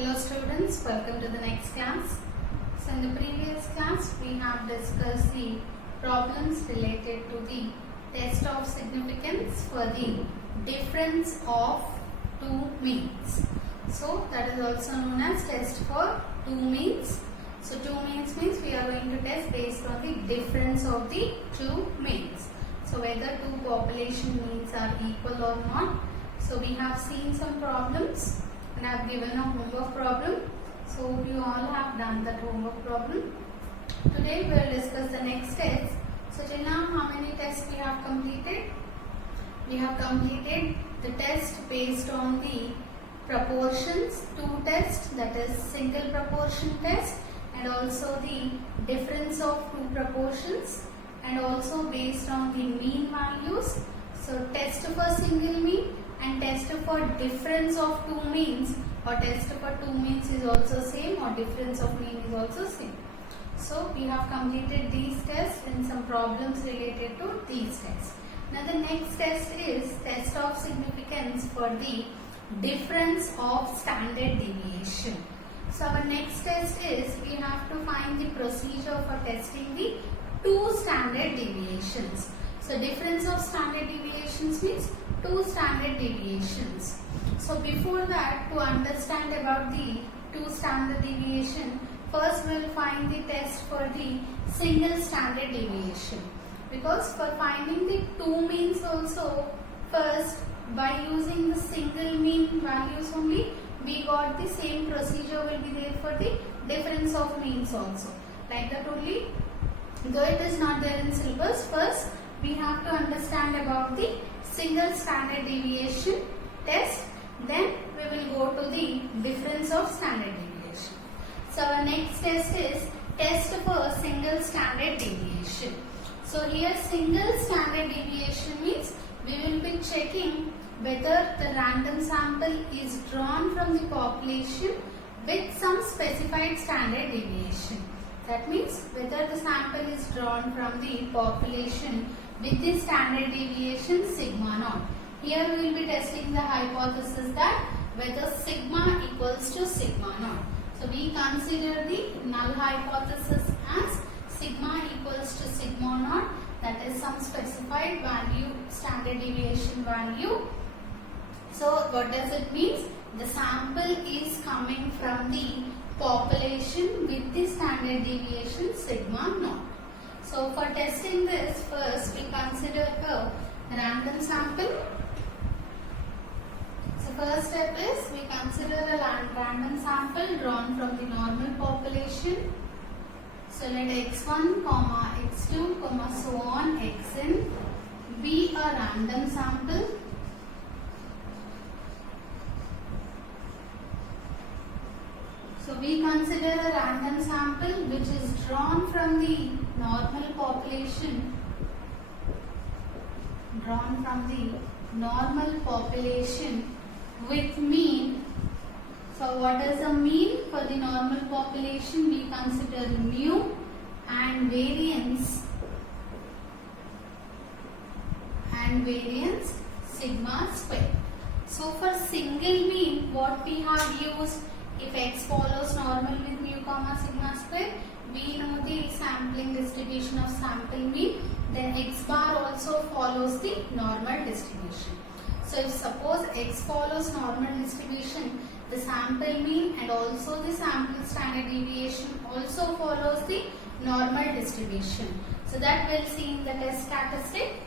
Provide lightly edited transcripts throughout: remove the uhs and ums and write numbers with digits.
Hello students, welcome to the next class. So in the previous class we have discussed the problems related to the test of significance for the difference of two means. So that is also known as test for two means. So two means we are going to test based on the difference of the two means. So whether two population means are equal or not. So we have seen some problems and I have given a homework problem. So you all have done that homework problem. Today we will discuss the next test. So till now how many tests we have completed? We have completed the test based on the proportions, two tests, that is single proportion test and also the difference of two proportions and also based on the mean values. So test for single mean and test for difference of two means, or test for two means is also same or difference of mean is also same. So we have completed these tests and some problems related to these tests. Now the next test is test of significance for the difference of standard deviation. So our next test is we have to find the procedure for testing the two standard deviations. So difference of standard deviations means two standard deviations. So before that, to understand about the two standard deviation, first we will find the test for the single standard deviation. Because for finding the two means also, first by using the single mean values only, we got the same procedure will be there for the difference of means also. Like that only, though it is not there in syllabus, first we have to understand about the single standard deviation test, then we will go to the difference of standard deviation. So our next test is test for single standard deviation. So here single standard deviation means we will be checking whether the random sample is drawn from the population with some specified standard deviation. That means whether the sample is drawn from the population with the standard deviation sigma naught. Here we will be testing the hypothesis that whether sigma equals to sigma naught. So we consider the null hypothesis as sigma equals to sigma naught, that is some specified value, standard deviation value. So what does it mean? The sample is coming from the population with the standard deviation sigma naught. So for testing this, first we consider a random sample. So first step is we consider a random sample drawn from the normal population. So let x1, x2, so on, xn be a random sample. So we consider a random sample which is drawn from the normal population, with mean. So what is the mean for the normal population? We consider mu and variance sigma square. So for single mean, what we have used, if x follows normal with mu comma sigma square, we know the sampling distribution of sample mean, then x bar also follows the normal distribution. So if suppose x follows normal distribution, the sample mean and also the sample standard deviation also follows the normal distribution. So that we'll see in the test statistic.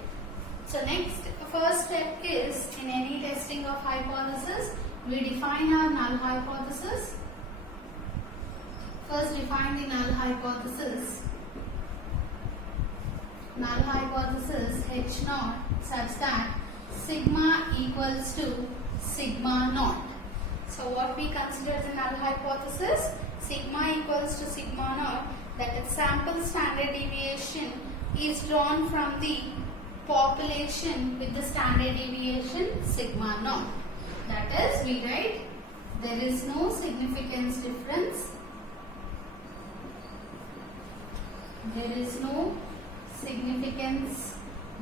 So next, first step is in any testing of hypothesis, we define our null hypothesis. First define the null hypothesis. Null hypothesis H naught such that sigma equals to sigma naught. So what we consider the null hypothesis? Sigma equals to sigma naught, that its sample standard deviation is drawn from the population with the standard deviation sigma naught. That is, we write there is no significance difference. There is no significance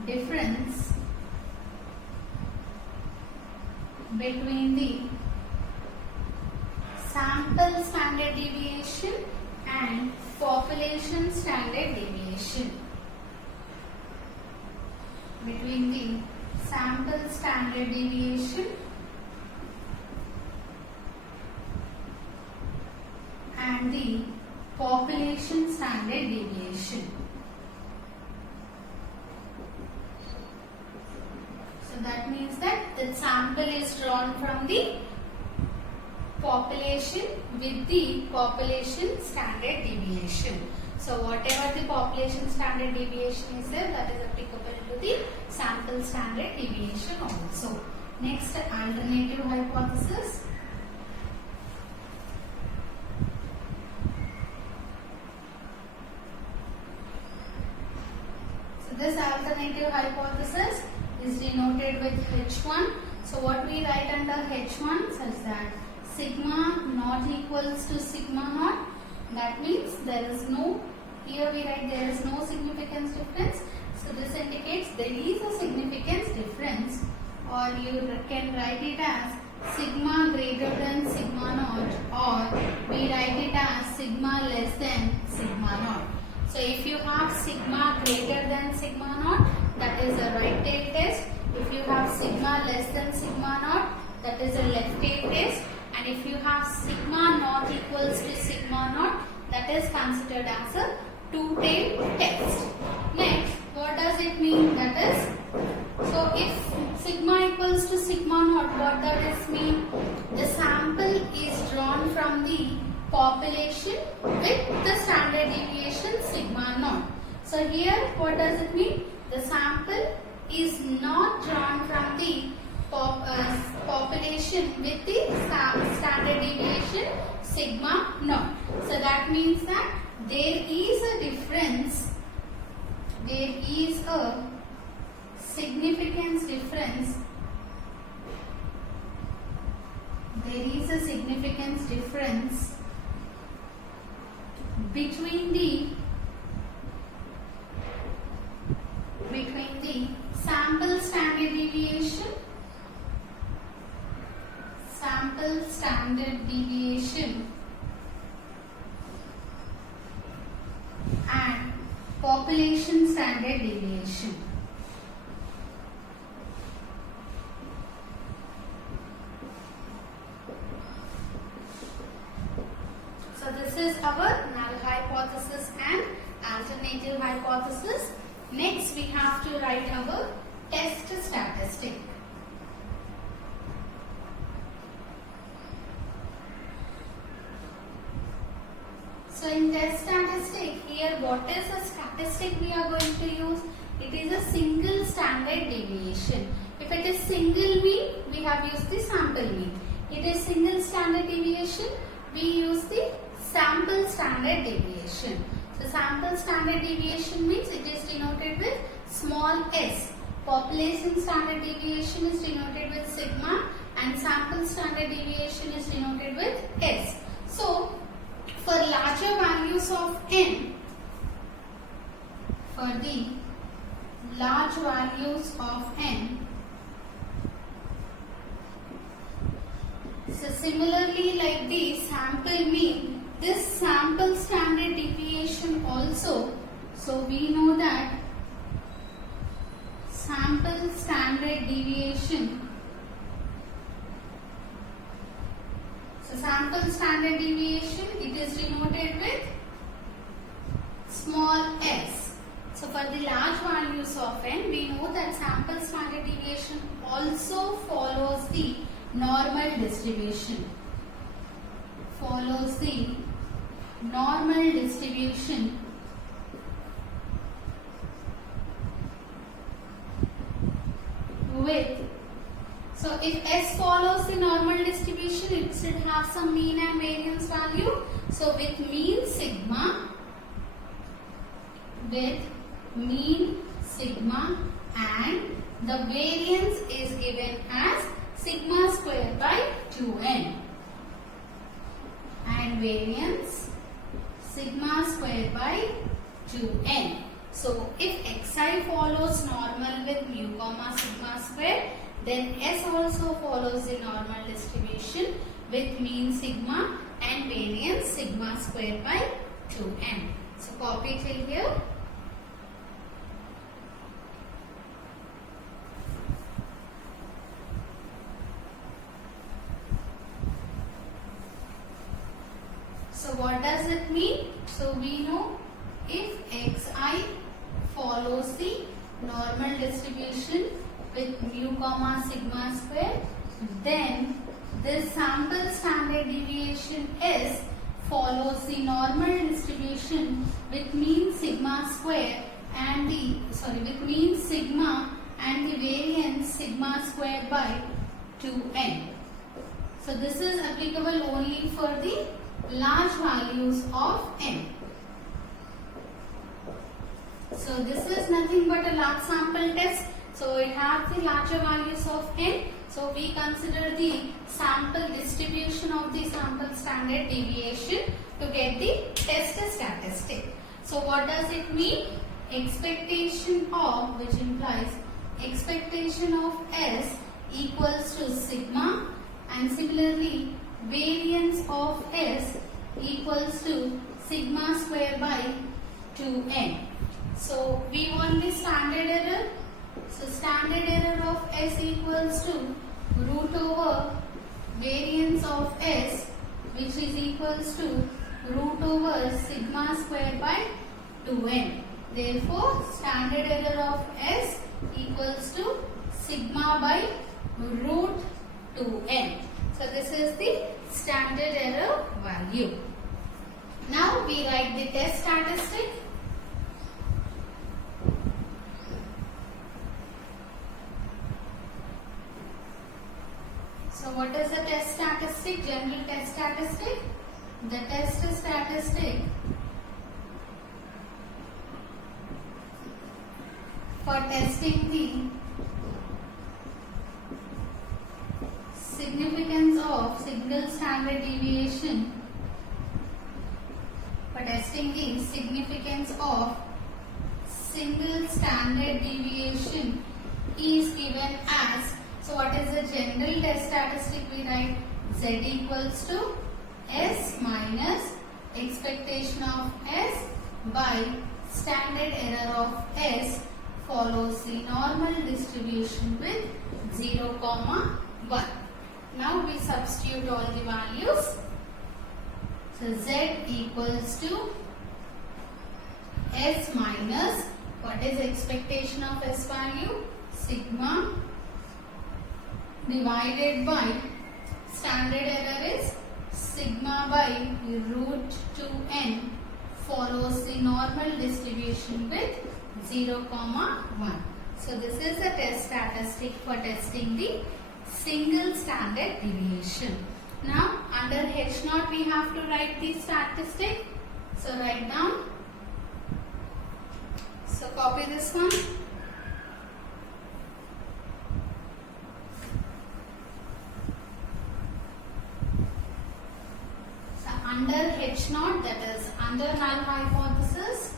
difference between the sample sample standard deviation and population standard deviation. Between the sample standard deviation and the population standard deviation. So that means that the sample is drawn from the population with the population standard deviation. So whatever the population standard deviation is there, that is applicable to the sample standard deviation also. Next, alternative hypothesis. So this alternative hypothesis is denoted with H1. So what we write under H1 such that sigma not equals to sigma naught. That means there is no, here we write there is no significance difference. So this indicates there is a significance difference, or you can write it as sigma greater than sigma naught, or we write it as sigma less than sigma naught. So if you have sigma greater than sigma naught, that is a right tail test. If you have sigma less than sigma naught, that is a left tail test. And if you have sigma naught equals to sigma naught, that is considered as a two-tailed test. Next, what does it mean? That is, so if sigma equals to sigma naught, what does this mean? The sample is drawn from the population with the standard deviation sigma naught. So here, what does it mean? The sample is not drawn from the population with the standard deviation sigma naught. So that means that there is a difference, there is a significance difference, there is a significance difference between the sample standard deviation and population standard deviation. So this is our null hypothesis and alternative hypothesis. Next we have to write our test statistic. So in test statistic, here what is the statistic we are going to use? It is a single standard deviation. If it is single mean, we have used the sample mean. It is single standard deviation, we use the sample standard deviation. So sample standard deviation means it is denoted with small s. Population standard deviation is denoted with sigma and sample standard deviation is denoted with s. So for larger values of n, for the large values of n, so similarly like the sample mean, this sample standard deviation also, so we know that sample standard deviation, so sample standard deviation, it is denoted with small s. So for the large values of n, we know that sample standard deviation also follows the normal distribution. Follows the normal distribution with, so if S follows the normal distribution, it should have some mean and variance value. So with mean sigma and the variance is given as sigma square by 2n, and variance sigma square by 2n. So if xi follows normal with mu comma sigma square, then S also follows the normal distribution with mean sigma and variance sigma square by 2n. So copy till here. So what does it mean? So we know if xi follows the normal distribution with mu comma sigma square, then this sample standard deviation S follows the normal distribution with mean sigma square and with mean sigma and the variance sigma square by 2n. So this is applicable only for the large values of n. So this is nothing but a large sample test. So it has the larger values of n. So we consider the sample distribution of the sample standard deviation to get the test statistic. So what does it mean? Expectation of, which implies expectation of S equals to sigma, and similarly variance of S equals to sigma square by 2n. So we want the standard error. So standard error of S equals to root over variance of S, which is equals to root over sigma square by 2n. Therefore, standard error of S equals to sigma by root 2n. So this is the standard error value. Now we write the test statistic. So what is the test statistic? General test statistic. The test statistic for testing the significance of single standard deviation, for testing the significance of single standard deviation is given as, so what is the general test statistic? We write Z equals to S minus expectation of S by standard error of S follows the normal distribution with 0, 1. Now we substitute all the values. So Z equals to S minus, what is expectation of S value? Sigma divided by standard error is sigma by root 2n follows the normal distribution with 0, 1. So this is the test statistic for testing the single standard deviation. Now under H0 we have to write the statistic. So write down. So copy this one. So under H0, that is under null hypothesis.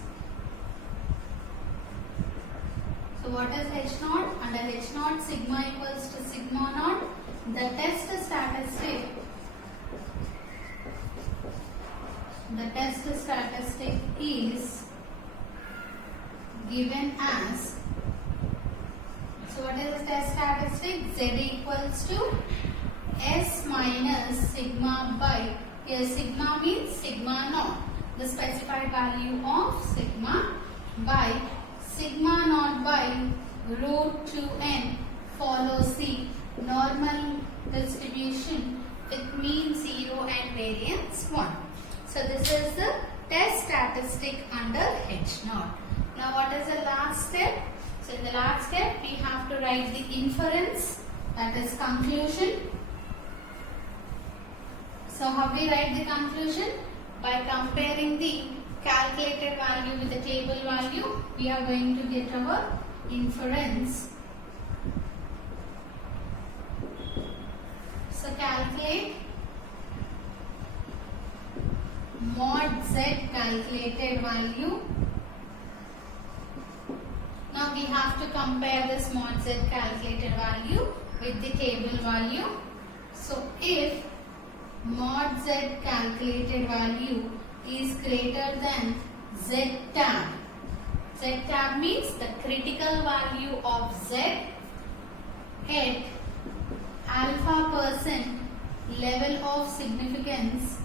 So what is H0? Under H0 sigma equals to sigma naught. The test statistic is given as, so what is the test statistic? Z equals to S minus sigma by, here sigma means sigma naught, the specified value of sigma, by sigma naught by root 2n follows the normal distribution with mean 0 and variance 1. So this is the test statistic under H0. Now what is the last step? So in the last step we have to write the inference, that is conclusion. So how we write the conclusion? By comparing the calculated value with the table value, we are going to get our inference. So calculate mod Z calculated value. Now we have to compare this mod Z calculated value with the table value. So if mod z calculated value is greater than z tab. Z tab means the critical value of z at alpha percent level of significance,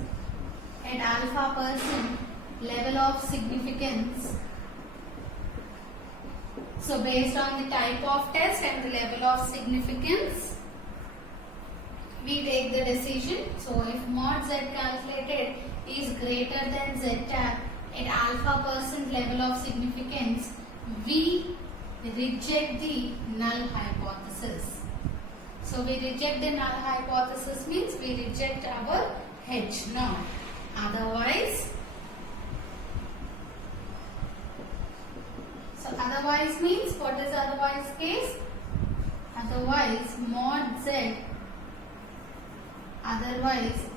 at alpha percent level of significance. So based on the type of test and the level of significance, we take the decision. So if mod z calculated is greater than z tab at alpha percent level of significance, we reject the null hypothesis. So we reject the null hypothesis means we reject our H naught. Otherwise means, what is otherwise case? Otherwise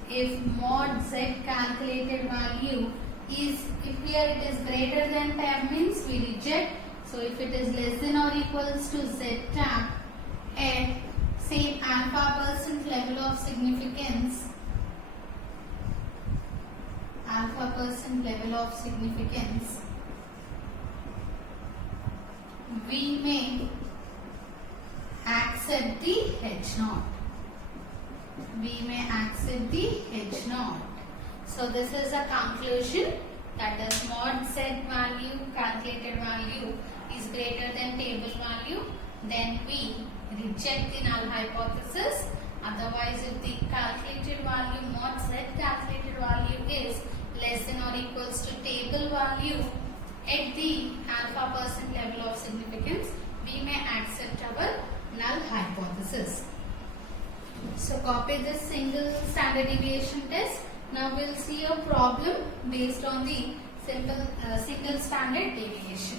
if mod z calculated value is, if here it is greater than tab means we reject. So if it is less than or equals to z tab at same alpha percent level of significance, we may accept the H naught. So this is a conclusion, that is mod z value, calculated value is greater than table value, then we reject the null hypothesis. Otherwise, if the calculated value, mod z calculated value is less than or equals to table value at the alpha percent level of significance, we may accept our null hypothesis. So copy this single standard deviation test. Now we'll see a problem based on the single standard deviation.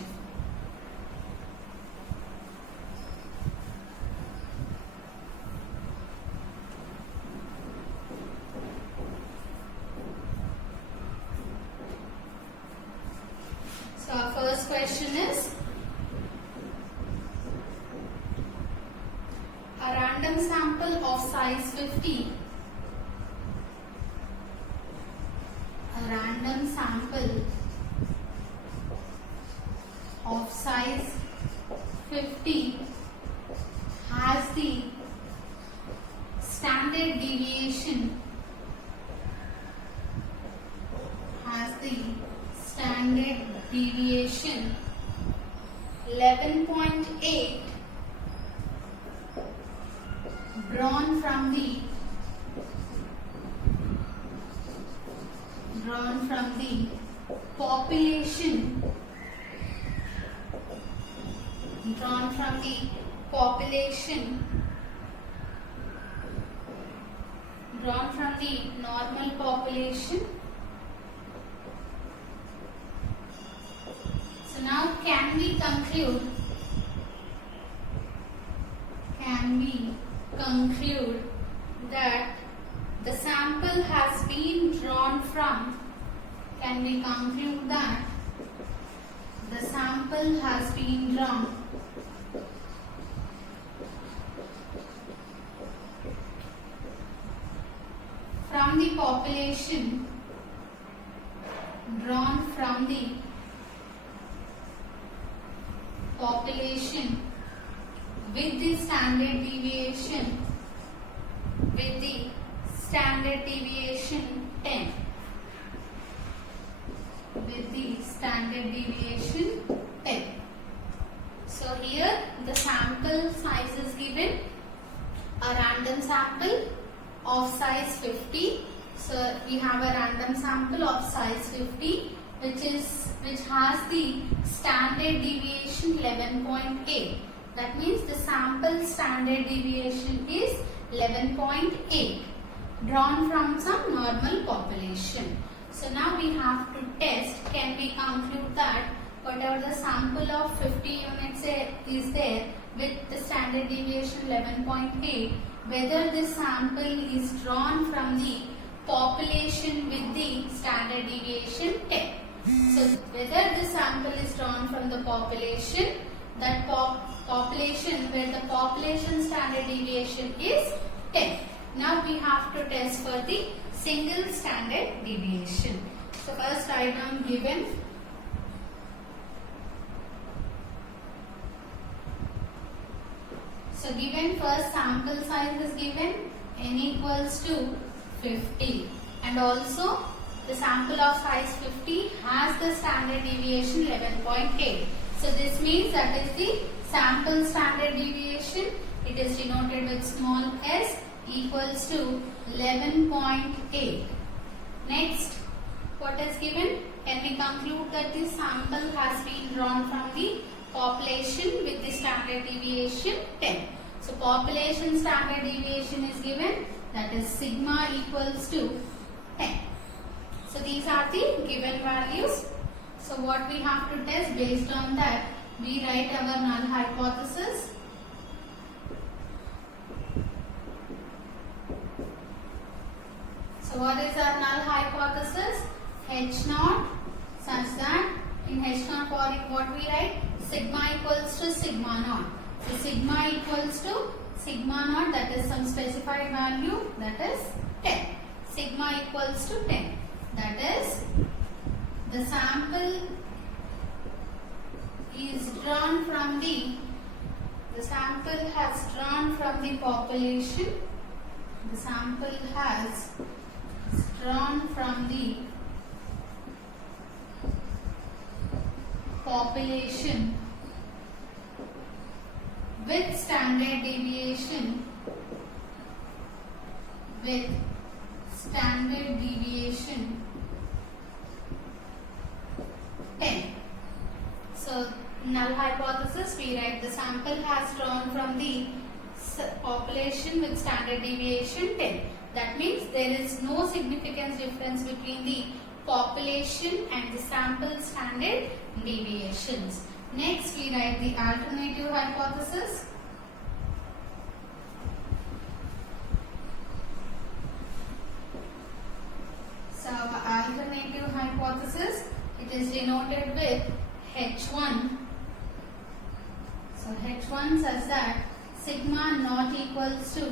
So our first question is, a random sample of size 50, has the standard deviation 11.8 drawn from the population normal population. So now can we conclude that the sample has been drawn from, from the population with the standard deviation 10. So here the sample size is given, a random sample of size 50. So we have a random sample of size 50 which has the standard deviation 11.8. That means the sample standard deviation is 11.8 drawn from some normal population. So now we have to test, can we conclude that whatever the sample of 50 units is there with the standard deviation 11.8, whether this sample is drawn from the population with the standard deviation 10. So whether the sample is drawn from the population, that population where the population standard deviation is 10. Now we have to test for the single standard deviation. So first write down given. So given first sample size is given n equals to 50 and also the sample of size 50 has the standard deviation 11.8. So this means that is the sample standard deviation. It is denoted with small s equals to 11.8. Next, what is given? Can we conclude that the sample has been drawn from the population with the standard deviation 10. So population standard deviation is given, that is sigma equals to 10. So these are the given values. So what we have to test, based on that we write our null hypothesis. So what is our null hypothesis? H naught such that in H naught what we write? Sigma equals to sigma naught. So sigma equals to sigma naught, that is some specified value, that is 10. Sigma equals to 10. That is the sample is drawn from the sample has drawn from the population. The sample has drawn from the population with standard deviation 10. So null hypothesis, we write the sample has drawn from the population with standard deviation 10. That means there is no significance difference between the population and the sample standard deviations. Next, we write the alternative hypothesis. So our alternative hypothesis, it is denoted with H1. So H1 says that sigma naught equals to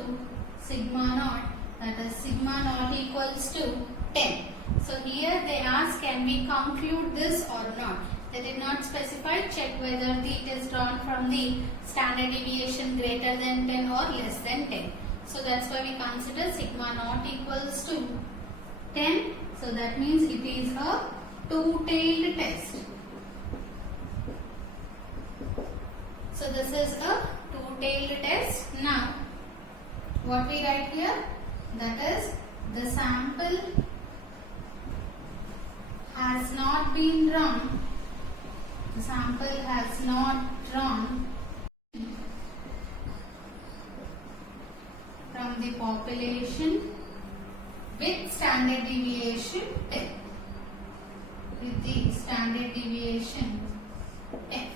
sigma naught, that is sigma naught equals to 10. So here they ask, can we conclude this or not? They did not specify. Check whether it is drawn from the standard deviation greater than 10 or less than 10. So that's why we consider sigma naught equals to 10. So that means it is a two-tailed test. So this is a two-tailed test. Now, what we write here? That is the sample has not been drawn. The sample has not drawn from the population with standard deviation 10. With the standard deviation 10.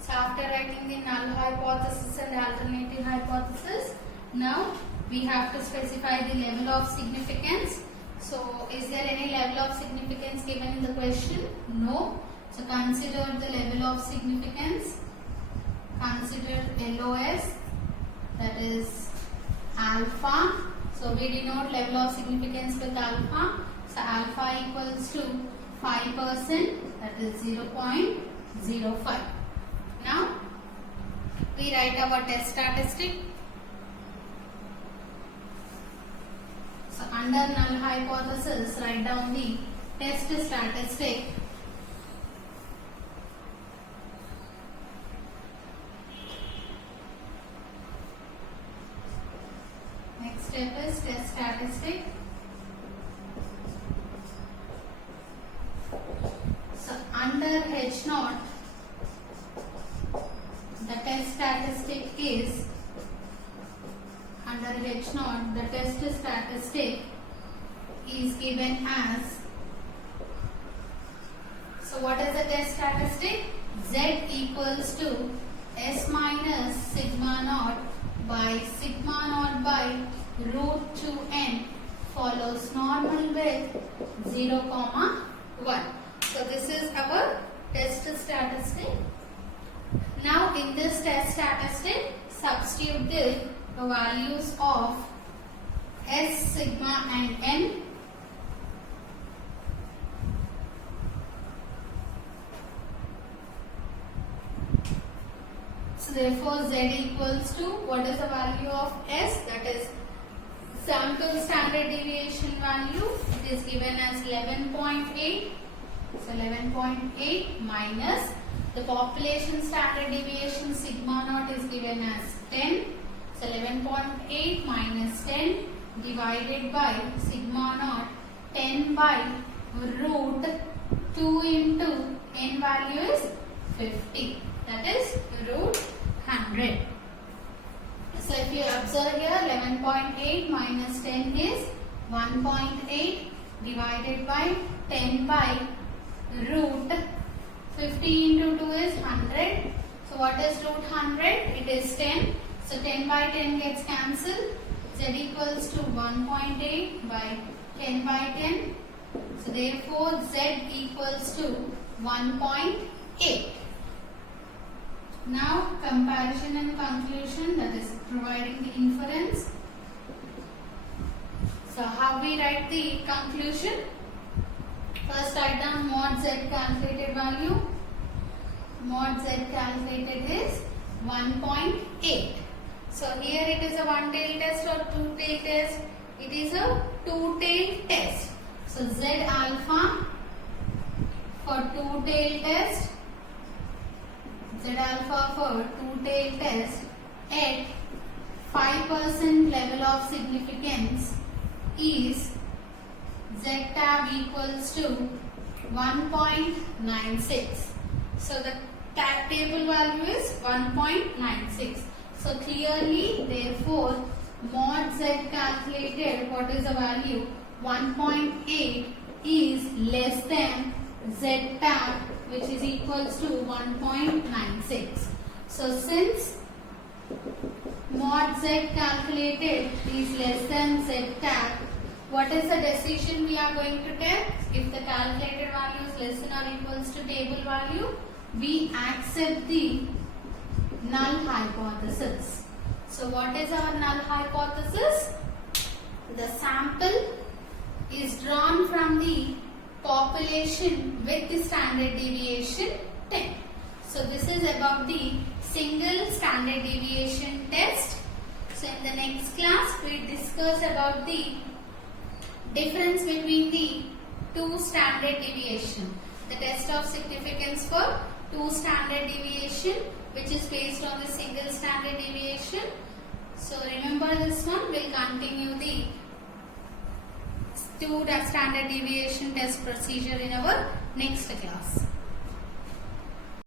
So after writing the null hypothesis and alternative hypothesis, now we have to specify the level of significance. So is there any level of significance given in the question? No. So consider the level of significance. Consider LOS, that is alpha. So we denote level of significance with alpha. So alpha equals to 5%, that is 0.05. Now we write our test statistic. So under null hypothesis, write down the test statistic. Next step is test statistic. So under H naught, the test statistic is, under H naught, the test statistic is given as, so what is the test statistic? Z equals to S minus sigma naught by sigma naught by root 2n follows normal with 0, 1. So this is our test statistic. Now in this test statistic, substitute the values of S, sigma and n So therefore Z equals to, what is the value of S? That is sample standard deviation value. It is given as 11.8. So 11.8 minus the population standard deviation sigma naught is given as 10. So 11.8 minus 10 divided by sigma naught 10 by root 2 into n value is 50. That is root 100. So if you observe here, 11.8 minus 10 is 1.8 divided by 10 by root 50 into 2 is 100. So what is root 100? It is 10. So 10 by 10 gets cancelled. Z equals to 1.8 by 10 by 10. So therefore Z equals to 1.8. Now comparison and conclusion, that is providing the inference. So how we write the conclusion? First write down mod Z calculated value. Mod Z calculated is 1.8. So here it is a one-tail test or two-tail test. It is a two-tail test. So Z alpha for two-tail test. Z alpha for two-tail test at 5% level of significance is Z tab equals to 1.96. So the table value is 1.96. So clearly, therefore, mod Z calculated, what is the value? 1.8 is less than Z tab, which is equals to 1.96. So since mod Z calculated is less than Z tab, what is the decision we are going to take? If the calculated value is less than or equals to table value, we accept the null hypothesis. So what is our null hypothesis? The sample is drawn from the population with the standard deviation 10. So this is about the single standard deviation test. So in the next class we discuss about the difference between the two standard deviation. The test of significance for two standard deviation, which is based on the single standard deviation. So remember this one, we'll continue the two standard deviation test procedure in our next class.